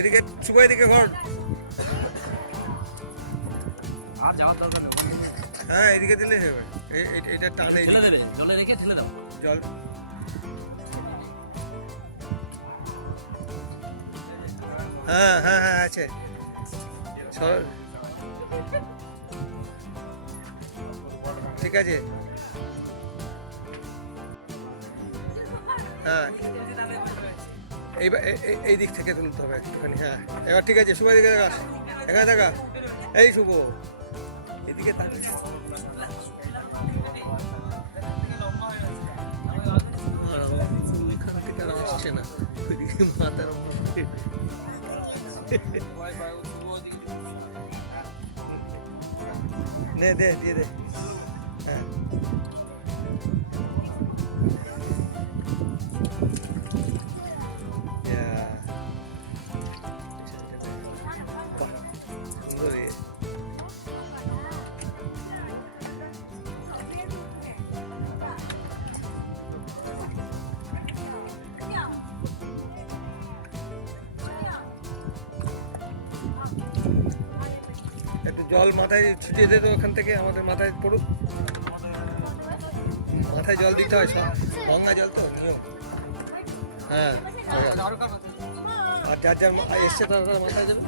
এদিকে সুবহ এদিকে ঘর। আর যাওয়ার দরকার নেই। হ্যাঁ এদিকে দিলে হবে। এটা টানে ঠেলে দেবে, জলে রেখে ঠেলে দাও। জল হ্যাঁ হ্যাঁ হ্যাঁ আছে। ঠিক আছে। হ্যাঁ এই দিক থেকে তুলতে হবে একটুখানি। হ্যাঁ এবার ঠিক আছে। শুভ এদিকে দেখা, এখানে দেখা। এই শুভ এদিকে এখান থেকে আর আসছে না, ওইদিকে মাথার নে দে দিয়ে দে। হ্যাঁ সুন্দর। একটু জল মাথায় ছিটিয়ে দে তো ওখান থেকে, আমাদের মাথায় পড়ুক। মাথায় জল দিতে হয়, গঙ্গা জল তো নিও। হ্যাঁ আর যার যার এসছে তারা মাথায় যাবে।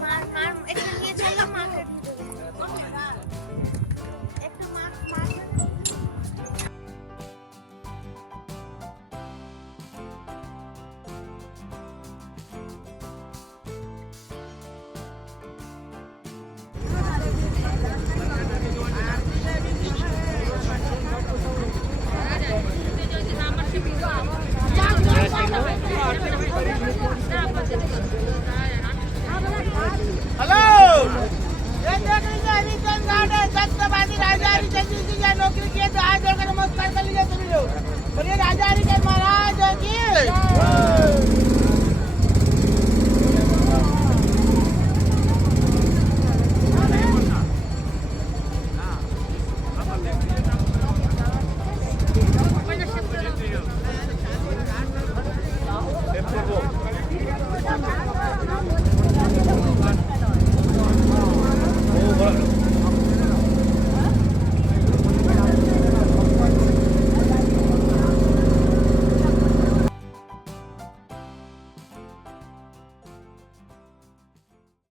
हेलो, ये देख लीजिए हरिचंद घाट है। छत्रपति राजा हरिचंद जी की नौकरी किए तो आज जोड़कर नमस्कार कर लीजिए सभी लोग। बोलिए राजा हरिचंद महाराज की।